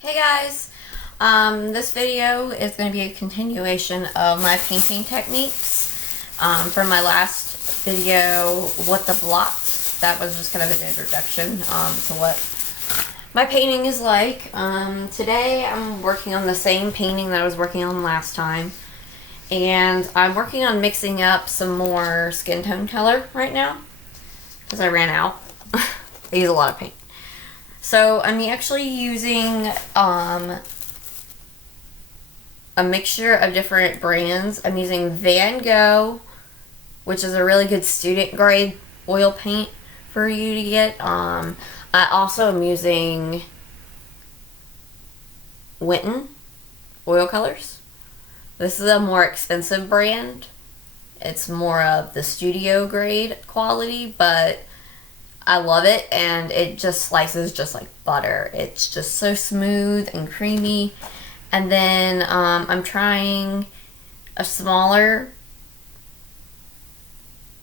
Hey guys, this video is going to be a continuation of my painting techniques from my last video, What the Blocks. That was just kind of an introduction to what my painting is like. Today I'm working on the same painting that I was working on last time, and I'm working on mixing up some more skin tone color right now because I ran out. I use a lot of paint. So I'm actually using a mixture of different brands. I'm using Van Gogh, which is a really good student grade oil paint for you to get. I also am using Winton oil colors. This is a more expensive brand. It's more of the studio grade quality, but I love it, and it just slices just like butter. It's just so smooth and creamy. And then I'm trying a smaller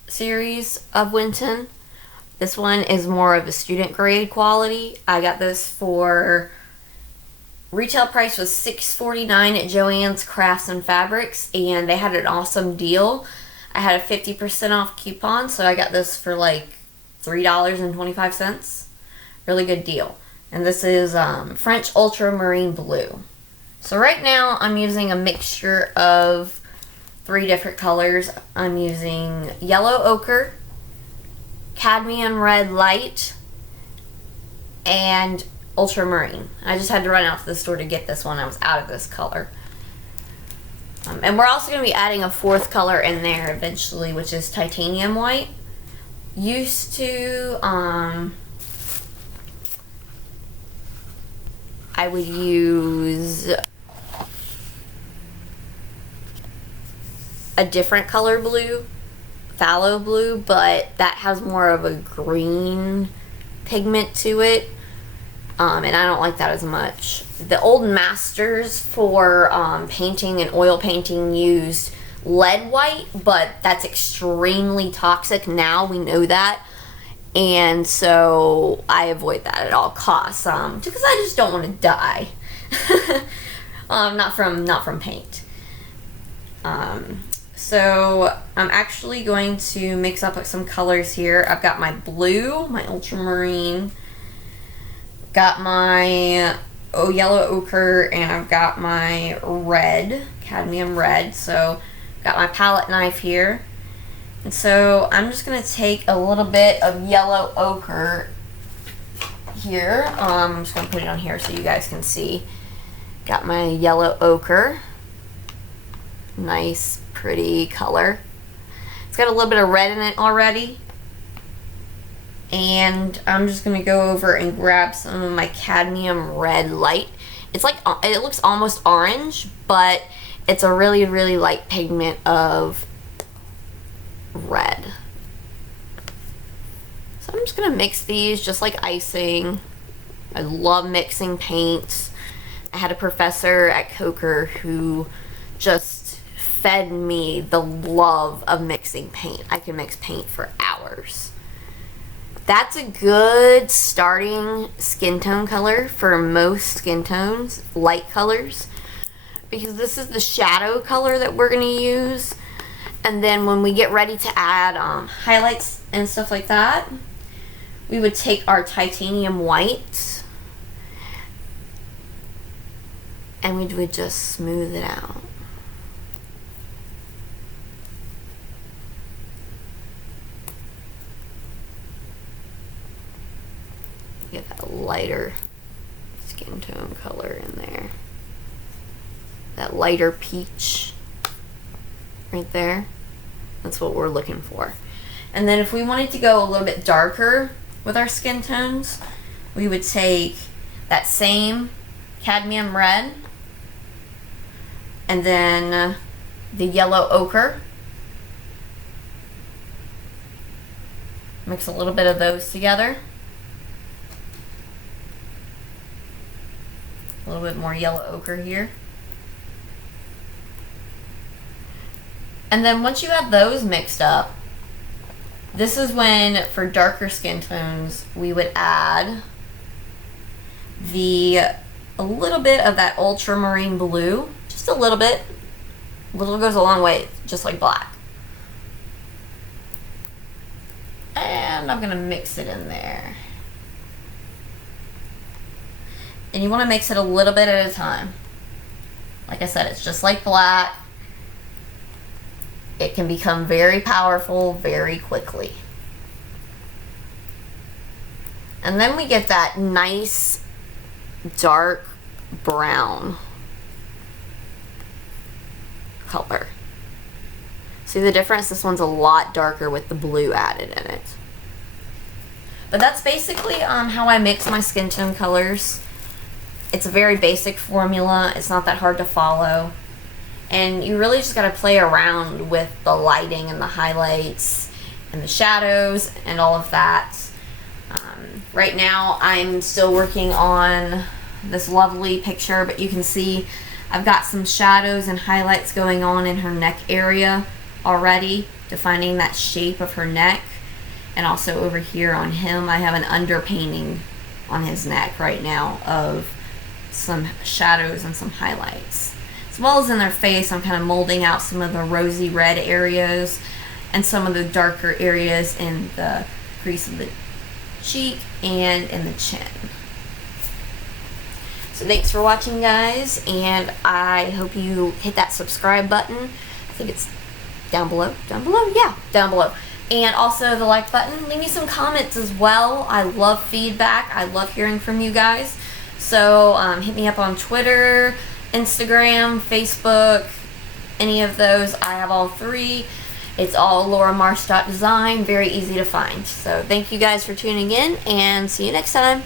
series of Winton. This one is more of a student grade quality. I got this for retail price was $6.49 at Joann's Crafts and Fabrics, and they had an awesome deal. I had a 50% off coupon, so I got this for like $3.25. Really good deal. And this is French Ultramarine Blue. So right now I'm using a mixture of 3 different colors. I'm using Yellow Ochre, Cadmium Red Light, and Ultramarine. I just had to run out to the store to get this one. I was out of this color. And we're also going to be adding a 4th color in there eventually, which is Titanium White. Used to, I would use a different color blue, phthalo blue, but that has more of a green pigment to it, and I don't like that as much. The old masters for painting and oil painting used lead white, but that's extremely toxic now. We know that, and so I avoid that at all costs, because I just don't want to die. Not from paint. So I'm actually going to mix up some colors here. I've got my blue, my ultramarine, got my yellow ochre, and I've got my red, cadmium red. So got my palette knife here, and so I'm just going to take a little bit of yellow ochre here. I'm just going to put it on here so you guys can see. Got my yellow ochre. Nice, pretty color. It's got a little bit of red in it already. And I'm just going to go over and grab some of my cadmium red light. It's like, it looks almost orange, but it's a really, really light pigment of red. So I'm just going to mix these just like icing. I love mixing paints. I had a professor at Coker who just fed me the love of mixing paint. I can mix paint for hours. That's a good starting skin tone color for most skin tones, light colors, because this is the shadow color that we're going to use. And then when we get ready to add highlights and stuff like that, we would take our titanium white and we would just smooth it out. Get that lighter skin tone color in there. That lighter peach right there. That's what we're looking for. And then if we wanted to go a little bit darker with our skin tones, we would take that same cadmium red and then the yellow ochre. Mix a little bit of those together. A little bit more yellow ochre here. And then once you have those mixed up, this is when, for darker skin tones, we would add the a little bit of that ultramarine blue, just a little bit. A little goes a long way, just like black. And I'm gonna mix it in there. And you wanna mix it a little bit at a time. Like I said, it's just like black. It can become very powerful very quickly. And then we get that nice dark brown color. See the difference? This one's a lot darker with the blue added in it. But that's basically how I mix my skin tone colors. It's a very basic formula. It's not that hard to follow. And you really just got to play around with the lighting and the highlights and the shadows and all of that. Right now I'm still working on this lovely picture, but you can see I've got some shadows and highlights going on in her neck area already, defining that shape of her neck. And also over here on him, I have an underpainting on his neck right now of some shadows and some highlights. As well as in their face, I'm kind of molding out some of the rosy red areas and some of the darker areas in the crease of the cheek and in the chin. So thanks for watching, guys, and I hope you hit that subscribe button. I think it's down below, yeah, down below. And also the like button. Leave me some comments as well. I love feedback. I love hearing from you guys. So hit me up on Twitter, Instagram, Facebook, any of those. I have all three. It's all lauramarsh.design. Very easy to find. So thank you guys for tuning in, and see you next time.